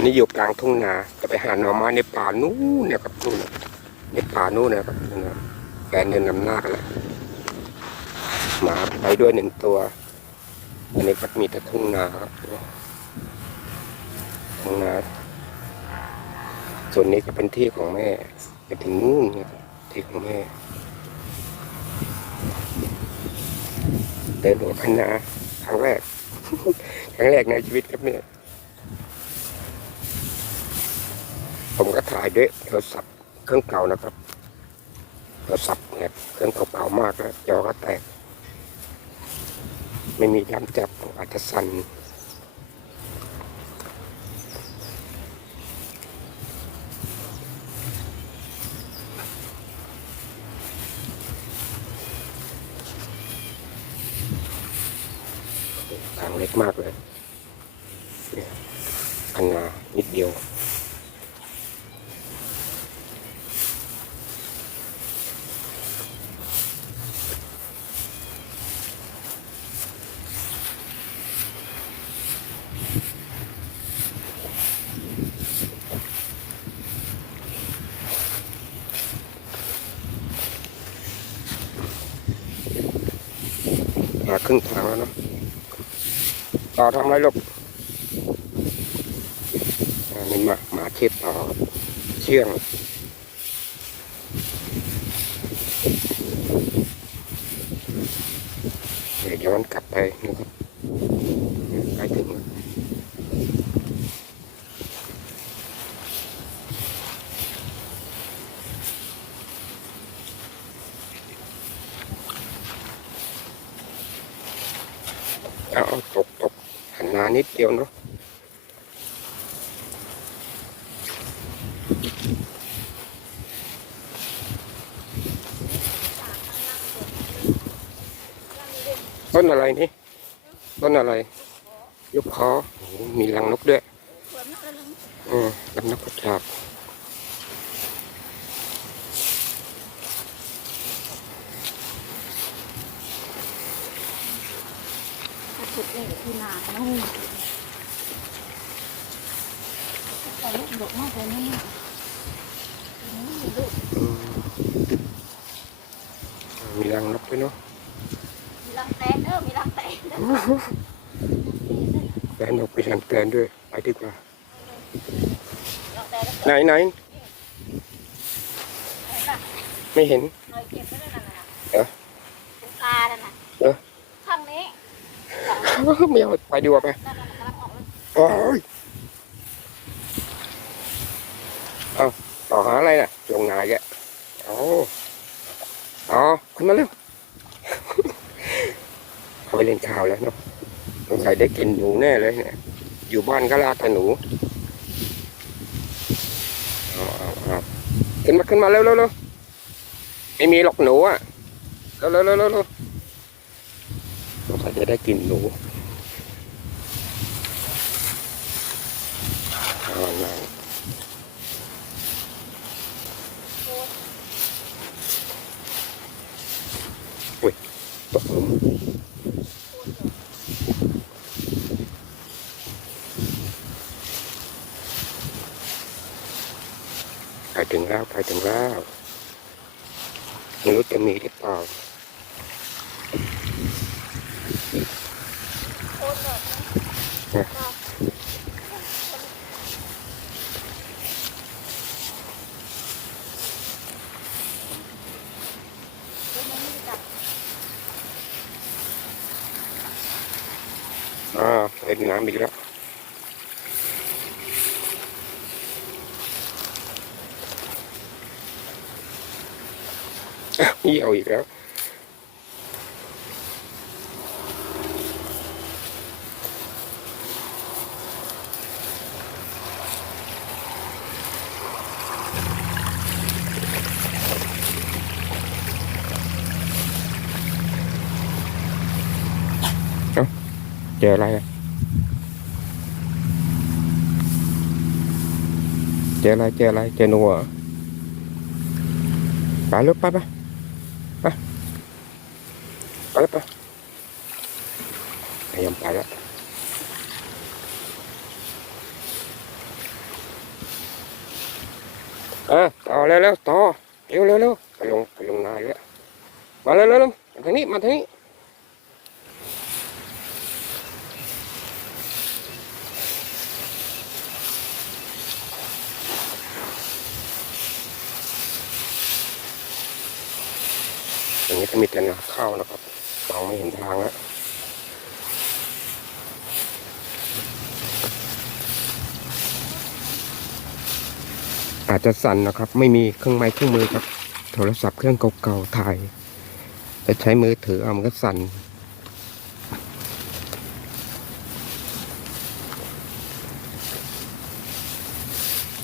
อันนี้อยู่กลางทุ่งนาจะไปหาหน่อไม้ในป่านู้นนะครับนู่นในป่านู้นนะครับนั่นะแฟนเดินนำหน้ากันแล้วหมาไปด้วยหนึ่งตัว อันนี้ก็มีแต่ทุ่งนาครับทุ่งนาส่วนนี้ก็เป็นที่ของแม่ไปถึงนู่นเนี่ยที่ของแม่เดินหัวพนาครั้งแรก ครั้งแรกในชีวิตครับเนี่ย ผมก็ถ่ายด้วยโทรศัพท์เครื่องเก่านะครับโทรศัพท์เนี่ยเครื่องเก่าๆมากแล้วจอก็แตก ไม่มีย้ำจับอาจจะสั่นทางเล็กมากเลยเนี่ยพันนานิดเดียว มาครึ่งทางแล้วเนาะ ต่อทำไรลูกมันมาหมาเช็ดต่อเชื่องเดี๋ยวย้อนกลับไปนะครับใกล้ถึงแล้วเอาเอาตกตกหั นหน้านิดเดียวเนาะต้นอะไรนี่ ต้นอะไรยุบคอโอ้โหมีรังนกด้วยอืมรังนกกระจาบ สุดเลยที่นานู่นแต่ ลูกดกมากเลยนะเนี่ยลูกอืมมีรังนกด้วยเนาะ มีรังแตนเด้อ มีรังแตนเด้อแล้วนกมีรังเตือนด้วย ไปดีกว่า ไหนไหน ไม่เห็นหน่อยเก็บไว้ด้วยนะ เอ๊ะ เป็นปลานั่นน่ะ เอ๊ะ ข้างนี้ ไม่เอาไปดีกว่าไปนั่นน่ะกำลังออกแล้วโอ้ยเอาต่อหาอะไรน่ะลงนายแกเอาเอขึ้นมาเร็วเขาไปเล่นข่าวแล้วเนาะสงสัยได้กินหนูแน่เลยเนี่ย อยู่บ้านก็ลาแต่หนูเอาเอาเอาขึ้นมาขึ้นมาเร็วเร็วเร็วไม่มีหรอกหนูอะเร็วเร็วเร็วเร็วเร็วสงสัยจะได้กินหนู เอาหนังอุ้ยตกหลุมไปถึงแล้วไปถึงแล้วไม่รู้จะมีหรือเปล่าโคนดอกนะดอกเป็นยังไม่ได้จับ อ่าเล่นน้ำอีกแล้ว อ้าวเหี่ยวอีกแล้วเอ้าเจ ไปไปพยายามไปแล้วเออต่อเร็วๆต่อเร็วเร็วเร็วไปลงไปลงนายแล้วมาเร็วเร็วมาทางนี้มาทางนี้อันนี้ก็มีแต่นาข้าวนะครับ มองไม่เห็นทางแล้วอาจจะสั่นนะครับ ไม่มีเครื่องไม้เครื่องมือครับ โทรศัพท์เครื่องเก่าๆถ่ายจะใช้มือถือเอามันก็สั่น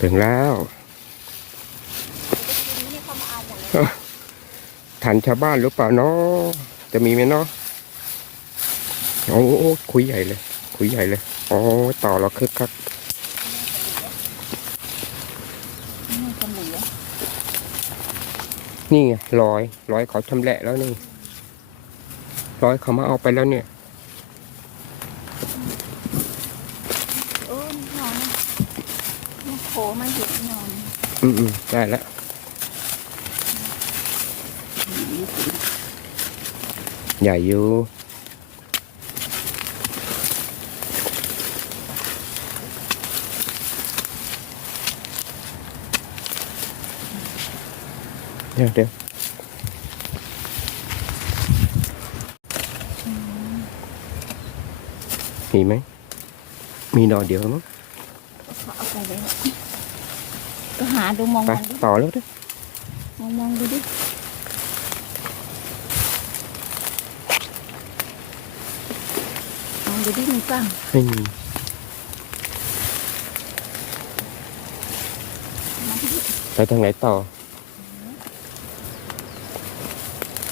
ถึงแล้วนี่เขามาเอาหมดเลยทันชาวบ้านหรือเปล่าเนาะ จะมีไหมเนาะโอ้โอ้คุยใหญ่เลย คุยใหญ่เลยอ๋อต่อเราคึกคักนี่คนเหลือนี่ไงร้อยร้อยเขาชำแหละแล้วนี่ร้อยเขามาเอาไปแล้วเนี่ยเออนี่นอนนี่โผล่มาเห็นนอน อืมอืมได้แล้ว ใหญ่อยู่เดี๋ยวเดี๋ยวมีไหม มีดอกเดียวมั้งเขาเอาไปเลยก็หาดูมองไปมองดิต่อแล้วเด้อมองมองดูดิ มองดูดิมีกล้างไม่มีมองดูดิไปทางไหนต่อ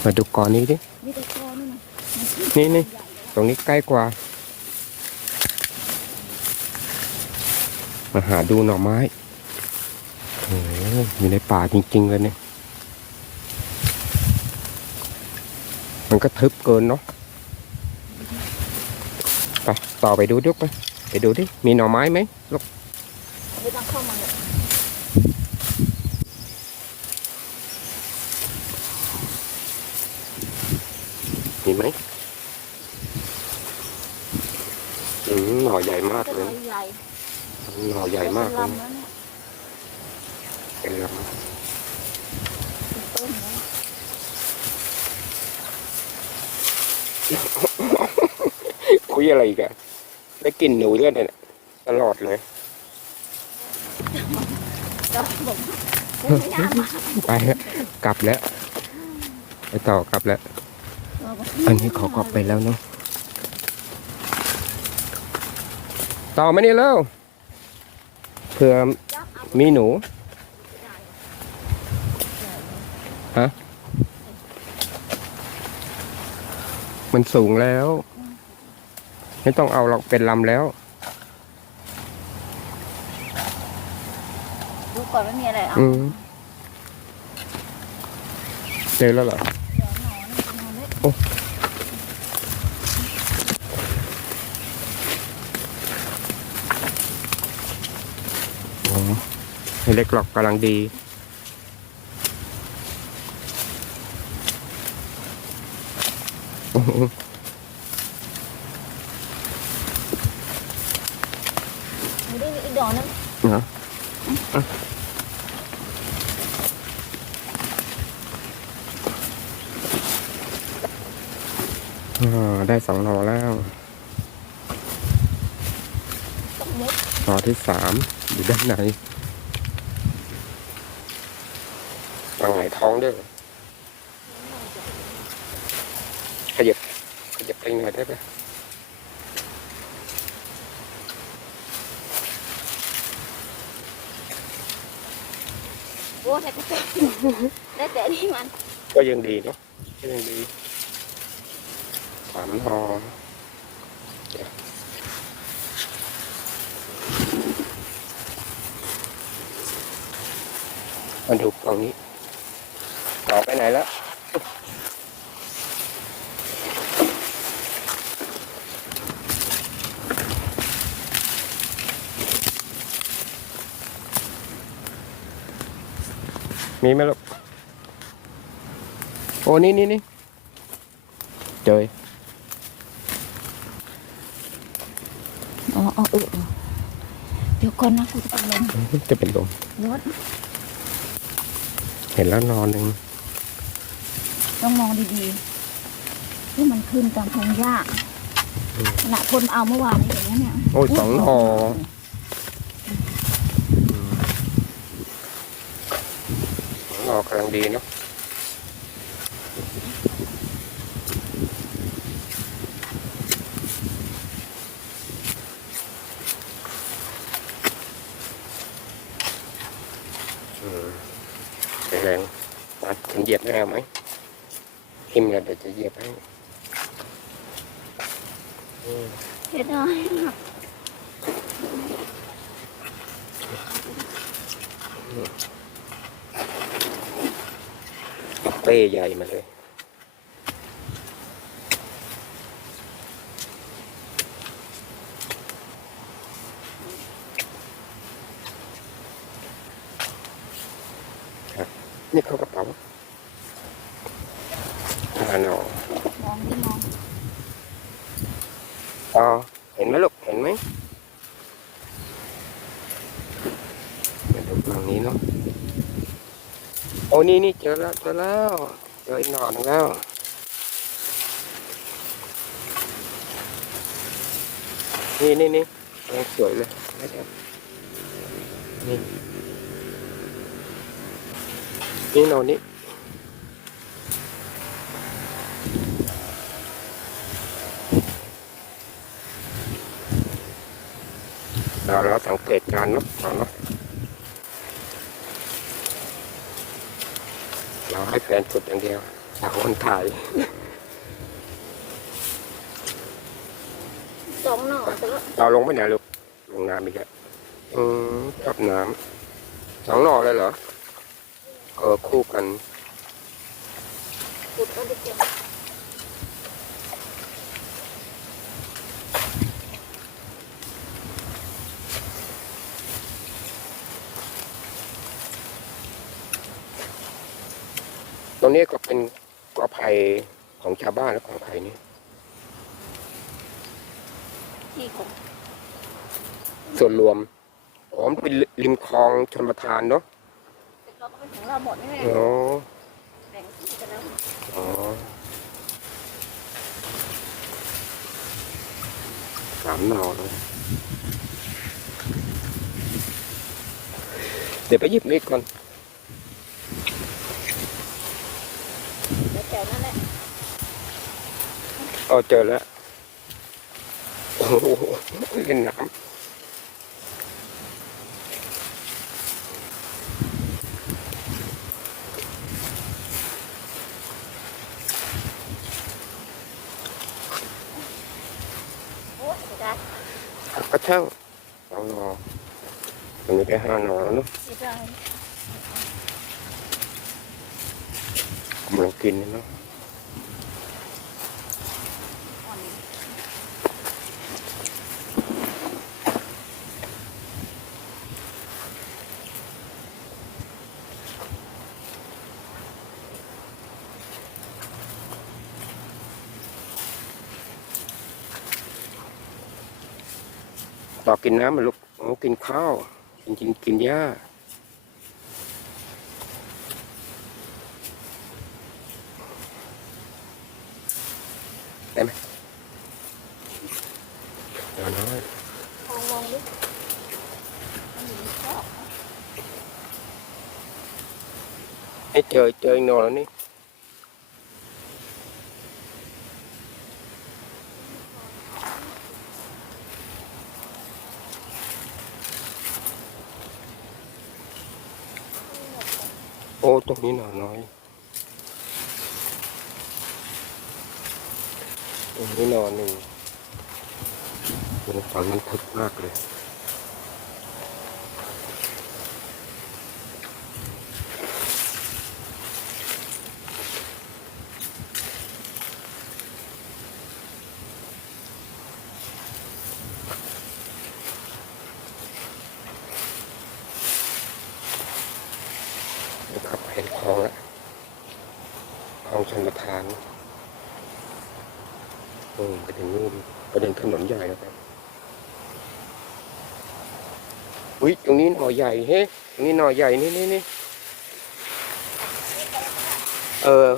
มาดูก่อนนี้ดินี่ตะกอนี่นะนี่นี่ตรงนี้ใกล้กว่า มาหาดูหน่อไม้โอ้โหอยู่ในป่าจริง ๆ เลยเนี่ย มันก็ทึบเกินเนาะไป ต่อไปดูดิไปไปดูดิมีหน่อไม้ไหมลูกไม่ต้องเข้ามาเลยมีไหมอืมหน่อใหญ่มากต้นเลยไม้ใหญ่หน่อใหญ่มากเลยลำแล้วเนี่ยเป็นลต้นแล้วำคุยอะไรอีกอะ ได้กลิ่นหนูเลือดเนี่ยตลอดเลยไปแล้วกลับแล้ว ไปต่อกลับแล้ว อันนี้ขาก็ไปแล้วเนาะต่อมานี่แล้วเผื่อมีหนูฮะมันสูงแล้ว ไม่ต้องเอาหรอกเป็นลำแล้ว ดูก่อนว่ามีอะไรเอาอืมเจอแล้วเหรอเดี๋ยวหนอนนี่เป็นหนอนเล็กโอ้โอ้ไม่เล็กหรอกกำลังดีโอ้โห มีได้มี อีกดอกนึงเนาะอได้สองหนอแล้วหนอที่สามอยู่ด้านในวางไหนท้องด้วยขยับขยับไปหน่อยได้ไหม โอ้แต่ก็เป็น ได้แต่มัน ก็ยังดีเนาะก็ยังดีสามหนอเดี๋ยวมาดูตรงนี้ต่อไปไหนแล้วมีไหมลูก โอ้นี่นี่นี่เจออ๋ออ๋อเออเออเดี๋ยวก่อนนะกูจะเป็นลมจะเป็นลมรถเห็นแล้วนอนหนึ่งต้องมองดีๆที่มันขึ้นตามพงหญ้าขณะคนเอาเมื่อวานนี้อย่างเงี้ยเนี่ยโอ้ยสองหนอสองหนอกำลังดีเนาะ อืมแข็งแรงมาถึงเหยี เป้ใหญ่มาเลย ครับ นี่เข้ากระเป๋าอ่าหนอมองที่มองอ๋อเห็นไหมลูก เห็นไหมมาดูฝั่งนี้เนาะโอ้นี่นี่เจอแล้วเจอแล้วเจออีกหนอนงแล้วนี่นี่นี่สวยเลยนะครับนี่นี่หนอนนี้เราเราสังเกตการณ์เนาะเอเนาะ เราให้แฟนสุดอย่างเดียวจากคนถ่ายสองหน่อแต่ว่าเราลงไปไหนลูกลงน้ำอีกแล้วอืมชอบน้ำสองหน่อเลยเหรอเออคู่กัน ขุดก็ได้เก็บ รงนี้ก็เป็นกอไผ่ของชาวบ้านและของใครนี่ที่ของส่วนรวมผมนเป็นริมคลองชนประทานเนาะเราก็เป็นของเราหมดนี่แหละอ๋อแบ่งที่กันแล้วอ๋อสามหน่อเลยเดี๋ยวไปหยิบมีดก่อน แล้วแถวนั้นแหละ เอาเจอแล้วโอ้โหเล่นน้ำโอ้ยเสียดายก็ช่างสองหนอมันมีแค่ห้าหนอแล้วเนอะเสียดายกำลังกินเนาะ อกินน้ำมันลูกโอ้กินข้าว กินกินกินหญ้าได้ไหมเดี๋ยวน้อยมองดิมันให้เจอเจออีกหนอแล้วนี่ อ้ตรงนี้หน่อน้อยตรงนี้หนอนหนึ่งฝั่งนั้นทึบมากเลย นะครับเห็นานโอ้ไปถึงนู่นไปถึงถนนใหญ่แล้วครับอุ้ยตรงนี้หน่อใหญ่เฮ้ตรงนี้หน่อใหญ่นี่นี่นี่เออ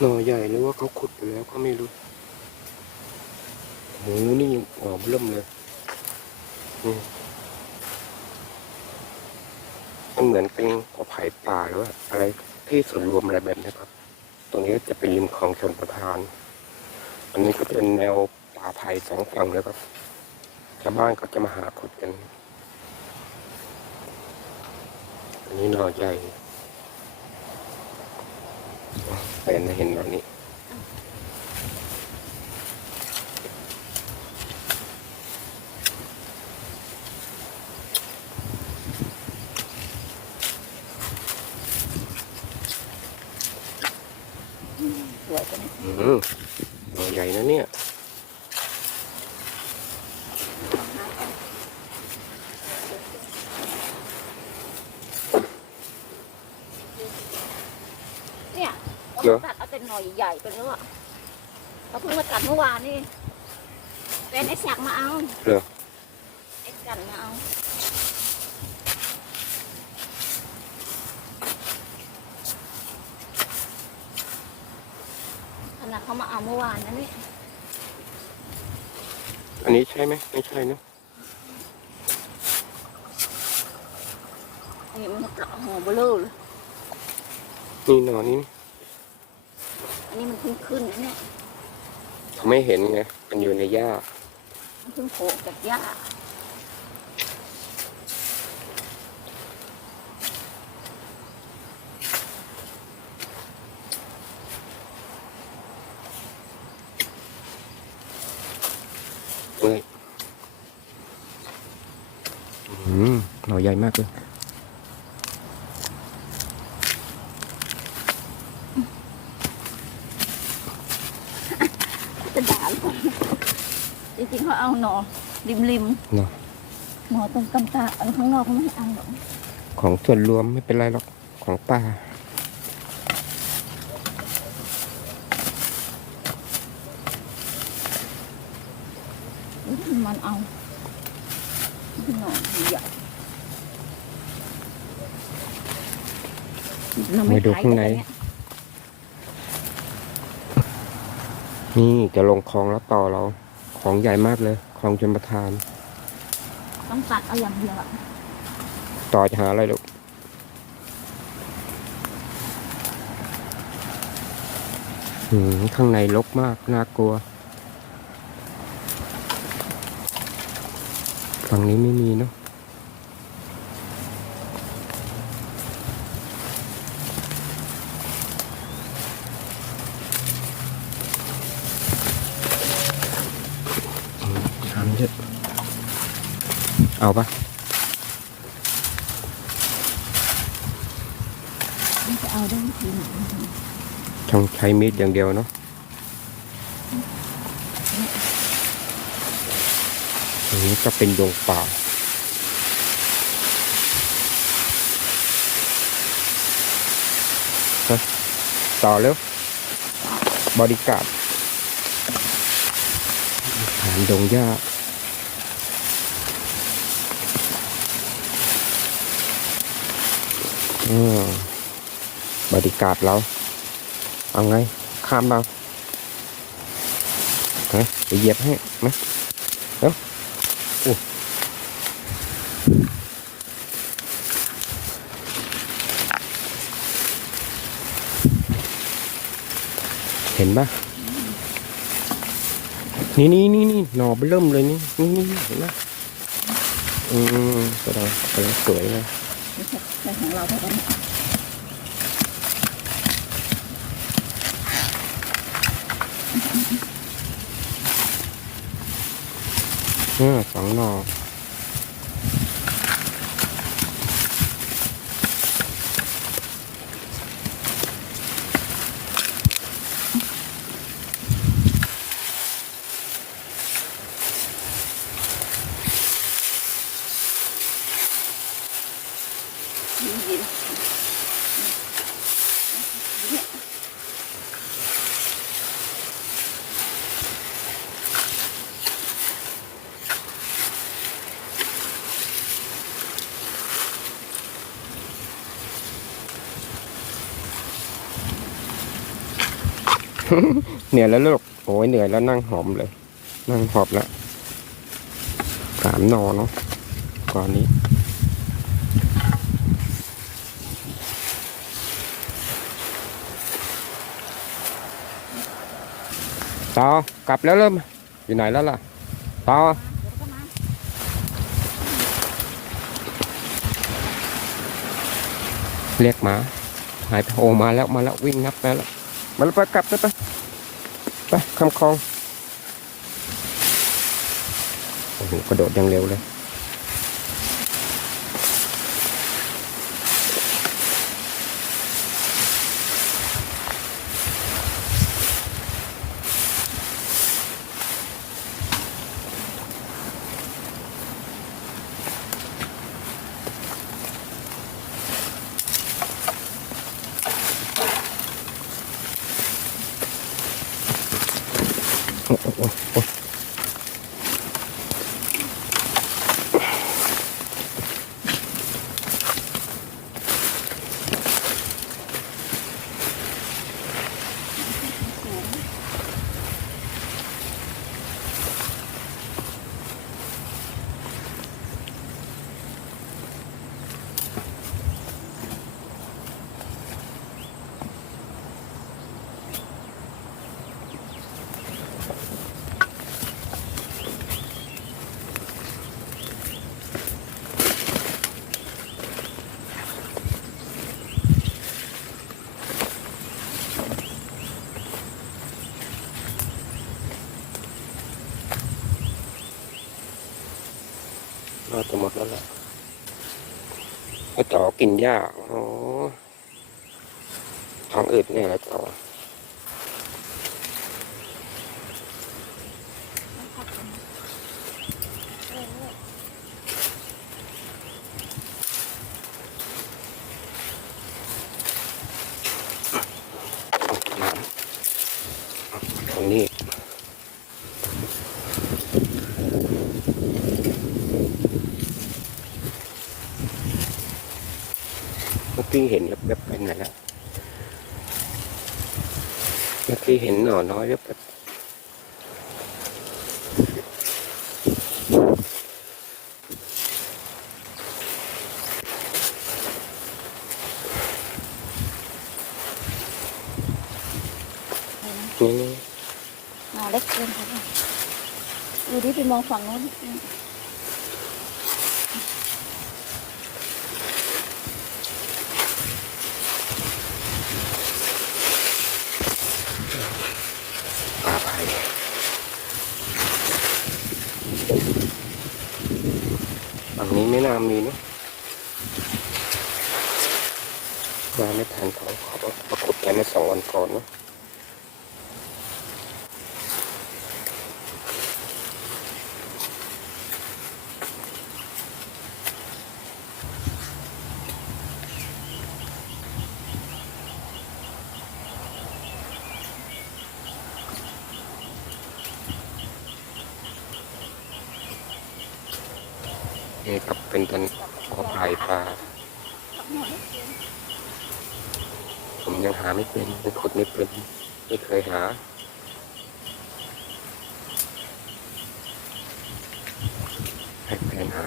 หน่อใหญ่หรือว่าเขาขุดไปแล้วก็ไม่รู้ โหนี่หอมเริ่มเลยมมันเหมือนเป็นกอไผ่ป่าหรือว่าอะไรที่ส่วนรวมอะไรแบบนี้ครับ ตรงนี้ก็จะเป็นริมคลองชนประทาน อันนี้ก็เป็นแนวป่าไผ่สองฝั่งเลยครับ ชาวบ้านก็จะมาหาขุดกัน อันนี้หน่อใหญ่เป็นเห็นหน่อนี้ สวยจัง อืมหน่อใหญ่นะเนี่ย เนี่ย เหรอ ตัดเอาเป็นหน่อยใหญ่ๆ ไปแล้วอะเขาเพิ่งมาตัดเมื่อวานนี่เป็นไอ้สักมาเอาเหรอไอ้กันมาเอาขนาดเขามาเอาเมื่อวานนะนี่อันนี้ใช่ไหมไม่ใช่เนอะนี่มันเกาะหัวเบลอเลยนี่หน่อนี้ อันนี้มันเพิ่งขึ้นนะเนี่ยเขาไม่เห็นไง มันอยู่ในหญ้า มันเพิ่งโผล่จากหญ้าเฮ้ย อืมหน่อใหญ่มากเลย จะด่าหรือเปล่าจริงๆ เขาเอาหนอริมริมเนาะๆหนอตรงกำตาเอาข้างนอกเขาไม่ให้เอาหรอกของส่วนรวมไม่เป็นไรหรอกของป่านี่มันเอาหนอใหญ่เราไปดูขยข้างในกัเยนี่จะลงคลองแล้วต่อเรา ของใหญ่มากเลยคลองชนประทาน ต้องตัดเอาอย่างเดียวอะต่อจะหาอะไรลูกอืมข้างในรกมาก น่ากลัว ฝั่งนี้ไม่มีเนาะ อืมทำ เยอะ เอาปะจะเอาได้ทีไหนช่องใช้มีดอย่างเดียวเนาะอันนี้ก็เป็นดงป่าต่อเร็ว บริการดฐานดงหญ้า อืมบริการเรา เอาไง ข้ามเราเฮ้ยไปเหยียบให้ไหมเร็วโอ้เห็นปะนี่นี่นี่นี่หน่อเริ่มเลยนี่นี่นี่เห็นปะอืมกำลังกำลังสวยเลย ของเราเท่านั้นเออสองหน่อ เหนื่อยแล้วลูกโอ้ยเหนื่อยแล้วนั่งหอมเลย นั่งหอบแล้วสามนอเนาะก่อนนี้ต่อกลับแล้วเริ่มอยู่ไหนแล้วล่ะต่อเดี๋ยวก็มาเรียกหมาหายไปโอมาแล้วมาแล้ววิ่งนับแล้ว มาแล้วไปกลับไปไปคำคลองโอ้โหกระโดดอยังเร็วเลย โอ้โหโอ้โหน่าจะหมดแล้วล่ะไอ้ต่อ กินหญ้าโอ้ท้องอืดเนี่ยแหละต่อน้ำตรงนี้ เมื่อกี้เห็นแวบๆไปไหนแล้ว เมื่อกี้เห็นหน่อน้อยแวบๆนี่หน่อเล็กเกินไปป่ะดูดิไปมองฝั่งโน้น ฝั่งนี้ไม่น่ามีเนะมาไม่ทันเขาเขาประกบไปเมื่อสองวันก่อนเนะ เป็นต้นขอไผ่ปลา ผมยังหาไม่เป็นยังขุดไม่เป็นไม่เคยหาให้แฟนหา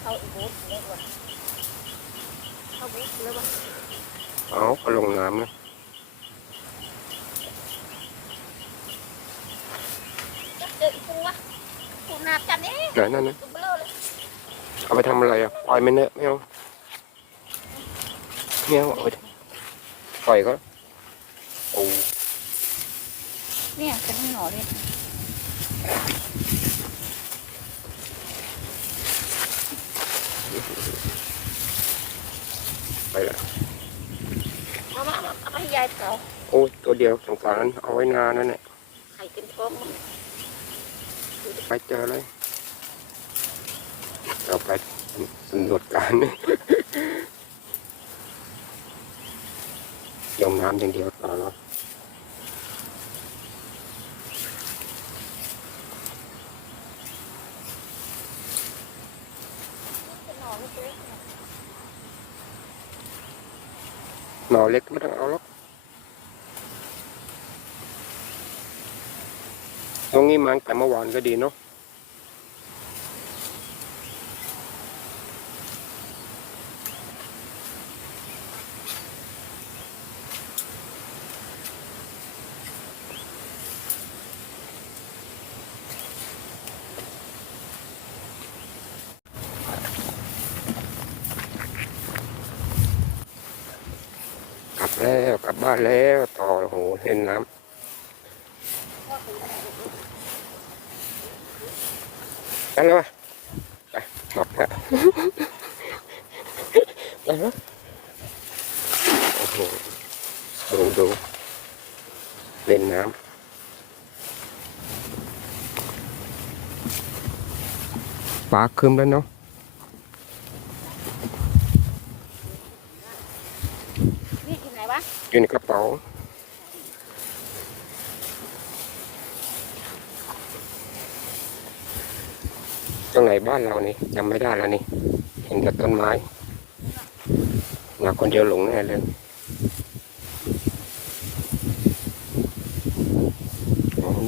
เข้าอีกบูธเล็กว่ะเข้าบูธแล้วว่ะเอาก็ลงน้ำนะ เจออีกปูวะปูนาบจันนี่ ไหนนั่นนะ ตัวเบลอเลย เอาไปทำ อะไรอะปล่อยมันเนอะไม่เอาไม่เอาเอาไปปล่อยก็โอ้เนี่ยเป็นหน่อเล็กไปละเอามาเอาเอาไปให้ยายเก่าโอ้ยตัวเดียวสงสารเอาไว้นานนั่นแหละไข่เป็นท้องมั้งไปเจอเลยเราไป สำรวจการจมน้ำอย่างเดียวต่อเนาะหนอเล็กไม่ต้องเอาหรอกตรงนี้มาตั้งแต่เมื่อวานก็ดีเนาะ บบ้านแล้วต่อโอ้โหเล่นน้ำได้แล้วปะไปหลับแล้วได้แล้วโอ้โหดูดูเล่นน้ำฟ้าครึมแล้วเนาะ นี่อยู่ไหนวะ อยู่ในกระเป๋าตรงไหนบ้านเรานี่จำไม่ได้แล้วนี่ เห็นแต่ต้นไม้มาคนเดียวหลงแน่เลยโอ้โห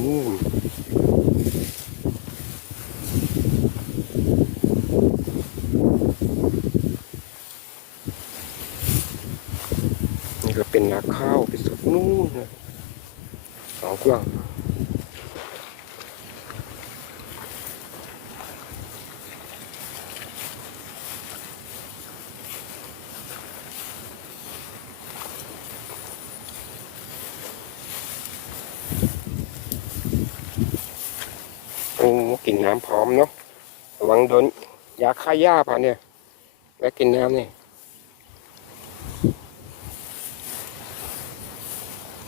นี่ก็เป็นนาข้าวไปสุดนู่นเลยสองกว้าง โอ้กินน้ำพร้อมเนาะระวังโดนยาฆ่าหญ้าป่ะเนี่ยแวะกินน้ำเนี่ย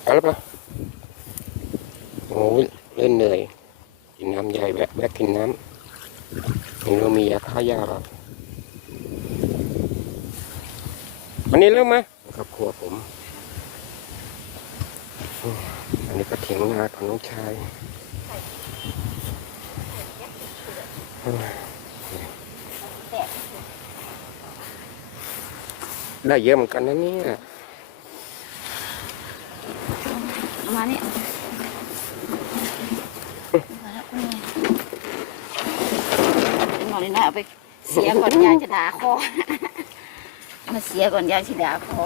เอาแล้วปะโอ้ยเล่นเหนื่อยกินน้ำใหญ่แวะแวะกินน้ำนี่เรามียาฆ่าหญ้าป่ะวันนี้เริ่มไหมครอบครัวผมอืมอันนี้ก็เถียงนาของน้องชาย ได้เยอะเหมือนกันนะเนี่ยมาเนี่ยมาแล้วนี่นหมอยนะเอาไปเสียก่อนยายจะด่าคอมาเสียก่อนยายจะด่าคอ